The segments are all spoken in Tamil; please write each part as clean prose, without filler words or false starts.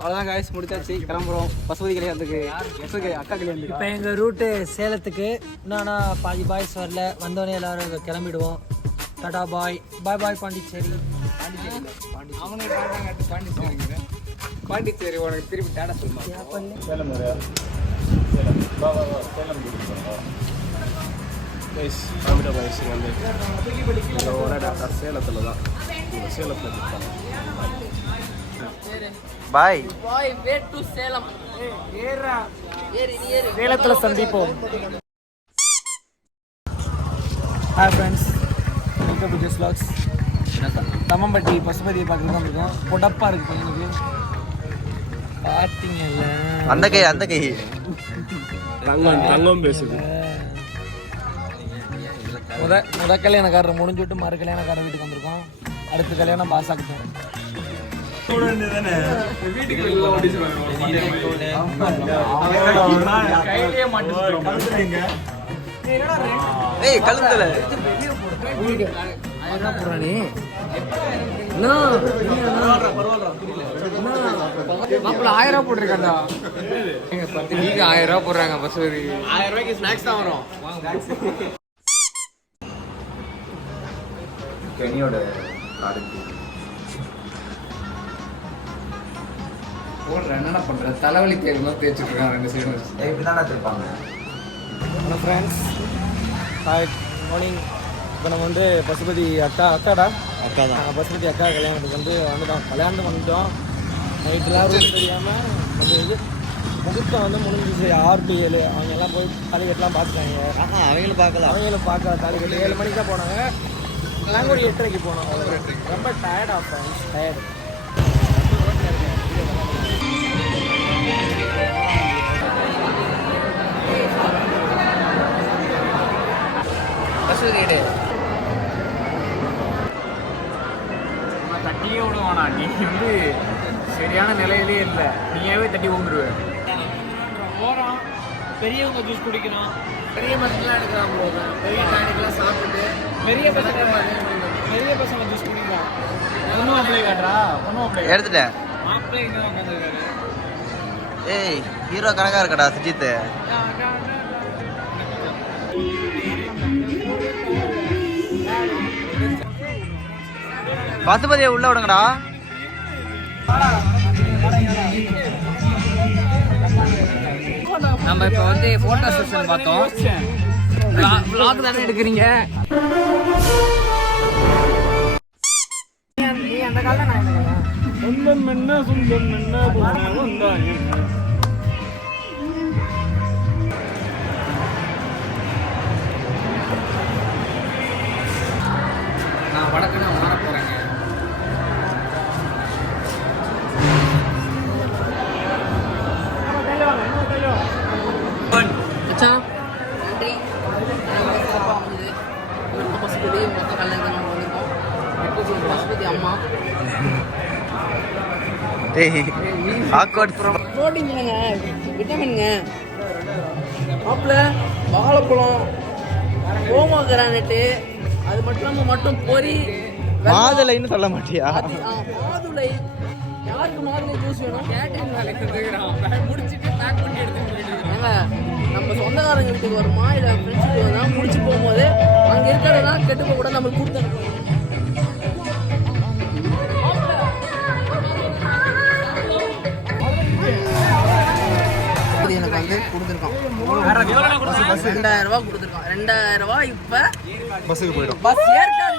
அவ்வளோதான் காய்ஸ், முடிச்சாச்சு, கிளம்புறோம். பசுபதி கல்யாணத்துக்கு, அக்கா கல்யாணத்துக்கு. இப்போ எங்கள் ரூட்டு சேலத்துக்கு. என்னன்னா பாதி பாய்ஸ் வரல, வந்தோடனே எல்லாரும் கிளம்பிடுவோம். டாடா பாய் பாய் பாய். பாண்டிச்சேரி அவனுக்கு பாண்டிச்சேரி உனக்கு திருப்பி டாடா சொல்லுவாங்க. சேலம் சேலத்தில் தான், சேலத்தில் பாய் பாய் வே டு சேலம். சேலத்தில் சந்திப்போம். Hi friends, welcome to just vlogs. Thammampatti பசுபதியை பார்க்க தான் இருக்கோம். பொடப்பாக இருக்கு பையனுக்கு. பார்த்தீங்கல்ல, அந்த கை தங்கம் பேசுது. முத கல்யாணக்காரர் முடிஞ்சுட்டு மறு கல்யாணக்காரர் வீட்டுக்கு வந்திருக்கோம். அடுத்த கல்யாணம் பாசாக்கு போகிறோம். ஏய் கழுத்துல மாப்பிள்ள 1000 போட்டிருக்காண்டா. 1000 போடுறாங்க. பஸ் 1000 ரூபாய்க்கு ஸ்நாக்ஸ் தான் வரும். கனியோட என்னடா பண்ற, தலைவலி தேவை தேய்ச்சிட்டு இருக்காங்க 2 சைடும். இப்படிதானே திருப்பாங்க. Hello friends, hi morning. இப்போ நம்ம வந்து பசுபதி அக்கா தான் பசுபதி அக்கா கல்யாணத்துக்கு வந்துட்டோம். கல்யாணத்துக்கு வந்துட்டோம். நைட்டுலாம் ரூம் தெரியாமல் வந்து முகூர்த்தம் வந்து முடிஞ்சிச்சு. 6 to 7 அவங்க எல்லாம் போய் தாலிகட்டெலாம் பார்த்துட்டாங்க. அவங்களும் பார்க்கல. தாலிகட்டு 7 மணிக்கு தான் போனாங்க. நாங்கள் ஒரு 8:30க்கு போனோம். ரொம்ப டயர்டாக ஃப்ரெண்ட்ஸ், டயர்டு. தட்டியே விடுவானா, நீ வந்து சரியான நிலையிலே இல்லை, நீயாவே தட்டி விட்டுருவேன். போகிறோம், பெரியவங்க ஜூஸ் குடிக்கணும், பெரிய மரத்துலாம் எடுக்கலாம், போதும் பெரிய டானிக்லாம் சாப்பிட்டு பெரிய பசங்க ஜூஸ் குடிக்கலாம். ஒன்றும் அப்ளை காட்டுறா, ஒன்றும் அப்ளை எடுத்துட்டேன். மாப்பிள்ளை இங்கே உட்காந்துருக்காரு. ஏய் ஹீரோ கணக்கா இருக்கடா சுஜித். பசுபதியை உள்ள விடுங்கடா. நம்ம இப்போ வந்து ஃபோட்டோ செஷன் பார்த்தோம். vlog தானே எடுக்கிறீங்க. அந்த காலம் நான் நான் வடக்கு நான் மாற போகிறேங்க. நன்றி. பசுபதி மொத்த கல்யாணம் வந்திருக்கோம். பசுபதி அம்மா டேய் ஆக்வர்ட் ப்ரோட்டீன்ங்க, விட்டமின்ங்க. மாப்பிள்ள வாழைப்பழம், ஓமோ கிரானட்டு, அது மட்டும் இல்லாமல் மட்டும் பொரி, மாதுளைன்னு சொல்ல மாட்டியா? மாதுளை. யாருக்கு மாதுளை ஜூஸ் வேணும்? முடிச்சுட்டு பேக் பண்ணி எடுத்துட்டு ஏங்க, நம்ம சொந்தக்காரங்க வீட்டுக்கு வருமா இல்லை ஃப்ரெண்ட்ஸ் வீட்டுக்கு வருமா, முடிச்சு போகும்போது அங்கே இருக்கிறதா கெட்டு போக கூட நம்மளுக்கு கொடுத்து அனுப்புவோம். எனக்கு வந்து கொடுத்துருக்கான் 2000 ரூபா கொடுத்துருக்கான். 2000 ரூபா இப்போ பஸ்ஸுக்கு போயிடும். பஸ் ஏற்காடு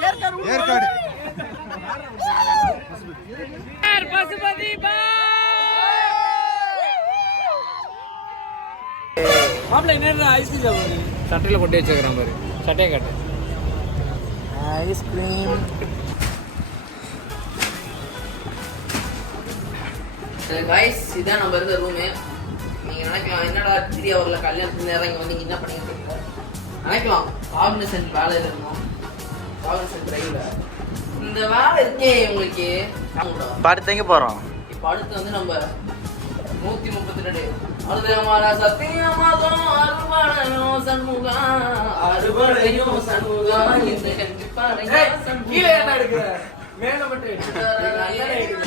பசுபதி மாப்பிள்ளை என்ன ஐஸ்கிரீம் சாப்பிடுங்க. சட்டையில் கொட்டி வச்சுக்கிறான் பாரு, சட்டையை காட்டு. ஐஸ்கிரீம். கைஸ், இதான் நம்ம இருந்த ரூமு. நீங்கள் நினைக்கலாம் என்னடா திடீர் அவரில் கல்யாணத்துக்கு நேரம் இங்கே வந்து என்ன பண்ணிட்டு இருக்கீங்க நினைக்கலாம். காக்னிசன்ட் வேலையில் இருந்தோம். காக்னிசன்ட் டிரைவில் இந்த வேலை இருக்கே உங்களுக்கு. அடுத்து எங்க போறோம்? இப்போ அடுத்து வந்து நம்ம 132 அருதமாரா சத்தியமாகும் அருபடையும் சண்முகா, அருபடையும் சண்முகா, இந்த கண்டிப்பாக கீழே என்ன எடுக்கிற மேல மட்டும்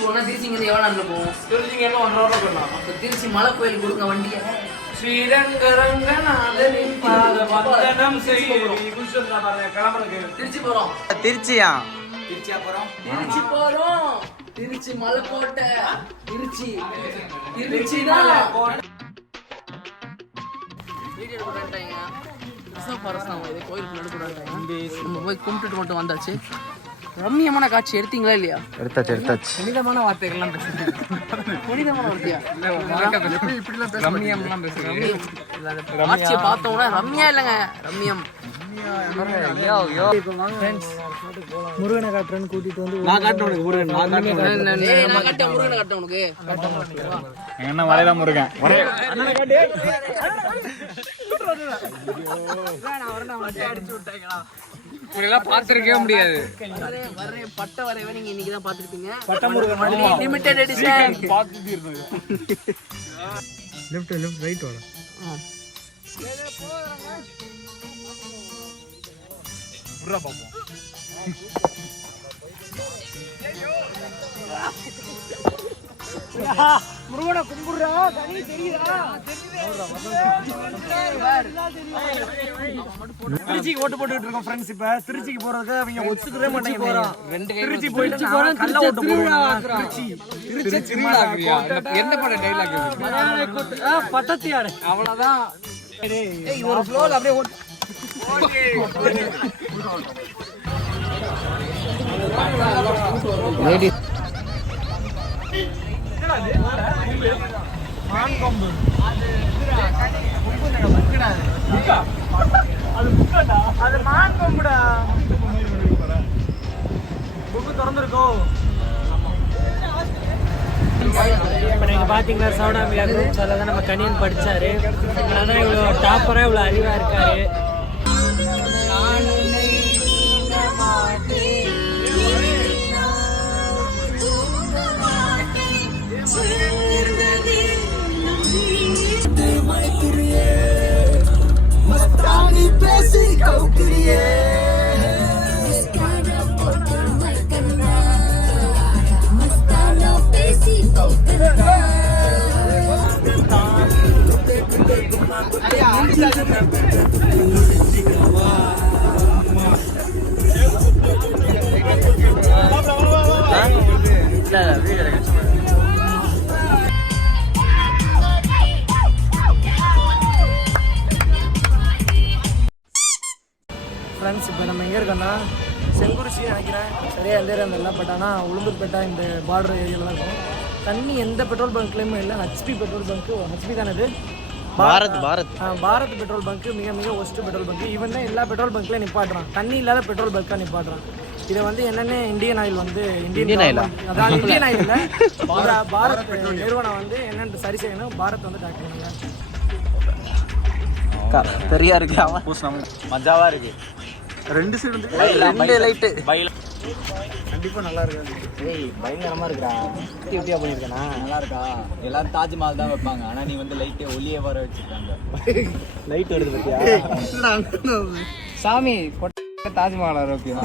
போனா திருச்சி இங்க எவ்வளவு நாள்ல போவோம்? திருச்சிங்க என்ன 1 ஹவர்ல போடலாம். அப்ப திருச்சி மலை கோயில் கொடுங்க வண்டியை. ஸ்ரீரங்கரங்கநாதனின் பாத வந்தனம் செய்து கிளம்புறதுக்கு திருச்சி போறோம். திருச்சியா திருச்சியா போறோம். திருச்சி போறோம். திருச்சி மலைக்கோட்டை. திருச்சி தான் வீடியோ எடுத்துட்டாங்க. ரிசர்வ் ஃபாரஸ்ட் தான் இது கோயிலுக்கு நடுக்குறாங்க. நம்ம போய் கும்பிட்டுட்டு மட்டும் வந்தாச்சு. ரம்மியமான காட்சி எடுத்தீங்களா இல்லையா? எடுத்தாச்சு புனிதமான வார்த்தைகள்லாம் பேசுறீங்க. புனிதமான வார்த்தையா? ரம்மியம்லாம் பேசுறீங்க. காட்சியை பார்த்தோம்னா ரம்யா இல்லைங்க, ரம்யம். முருகனை காட்டுறேன்னு கூட்டிட்டு வந்து நான் காட்டுறேன் உனக்கு முருகன். நான் காட்டேன் முருகனை காட்டேன் உனக்கு. என்ன மலையில முருகன் அண்ணனை காட்டு. இப்படிலாம் பார்த்துருக்கவே முடியாது. வரேன் பட்ட வரைவே நீங்க இன்னைக்கு தான் பார்த்துருப்பீங்க. பட்ட முருகன் லிமிடெட் எடிஷன். பார்த்துட்டு இருந்தது. லெஃப்ட் ரைட் வாடா. புறா பாப்போம். முருகனை கும்பிடுறா கனி தெரியுதா? திருச்சிக்கு ஓட்டு போட்டுட்டு இருக்கோம் ஃப்ரெண்ட்ஸ். இப்ப திருச்சிக்கு போறதுக்கு அவங்க ஒத்துக்கவே மாட்டாங்க. திருச்சி போயிட்டு கல்ல ஓட்டு போடுறாங்க. திருச்சி எந்த பட டைலாக் பட்டத்தியாடு அவ்வளவுதான். ஒரு ஃப்ளோல அப்படியே ஓட்டு. மான்கொம்பு அது மான்கொம்புடா. புக்கு திறந்துருக்கோ? இப்போ நீங்கள் பார்த்தீங்கன்னா சவுடாமியா குரூப் அதில் தான் நம்ம கணியன் படித்தார். அதான் இவ்வளோ டாப்பராக இவ்வளோ அறிவாக இருக்கார். ஃப்ரெண்ட்ஸ் இப்போ நம்ம எங்கே இருக்கோம்னா செங்குறிச்சி நினைக்கிறேன், சரியா எந்த ஏரியா இல்லை. பட் ஆனால் உளுந்தூர்பேட்டை இந்த பார்டர் ஏரியாவில் தான் இருக்கும். தண்ணி எந்த பெட்ரோல் பங்க்லேயுமே இல்லை. ஹெச்பி பெட்ரோல் பங்க்கு, ஹெச்பி தானே இது, பாரத் பெட்ரோல் பங்க்கு மிக மிக ஒஸ்ட்டு பெட்ரோல் பங்க்கு. ஈவன் தான் எல்லா பெட்ரோல் பங்க்லேயும் நிப்பாட்டுறான். தண்ணி இல்லாத பெட்ரோல் பங்காக நிப்பாட்டுறான். இதை வந்து என்னென்ன இந்தியன் ஆயில் வந்து இந்தியன் ஆயில் அதாவது இந்தியன் ஆயில் இல்லை, பாரத் பெட்ரோல் நிறுவனம் வந்து என்னென்னு சரி செய்யணும். பாரத் வந்து டாக்டர் பெரியா இருக்கு. மஜாவா இருக்கு. ரெண்டு லைட்டு கண்டிப்பாக நல்லா இருக்காது. பயங்கரமா இருக்கா. எப்படியா பண்ணிருக்கா? நல்லா இருக்கா. எல்லாரும் தாஜ்மஹால் தான் வைப்பாங்க. ஆனா நீ வந்து லைட்டே ஒளியே வர வச்சிருக்காங்க. லைட் வருது பத்தியா? சாமி தாஜ்மஹால் ஆரோக்கியம்.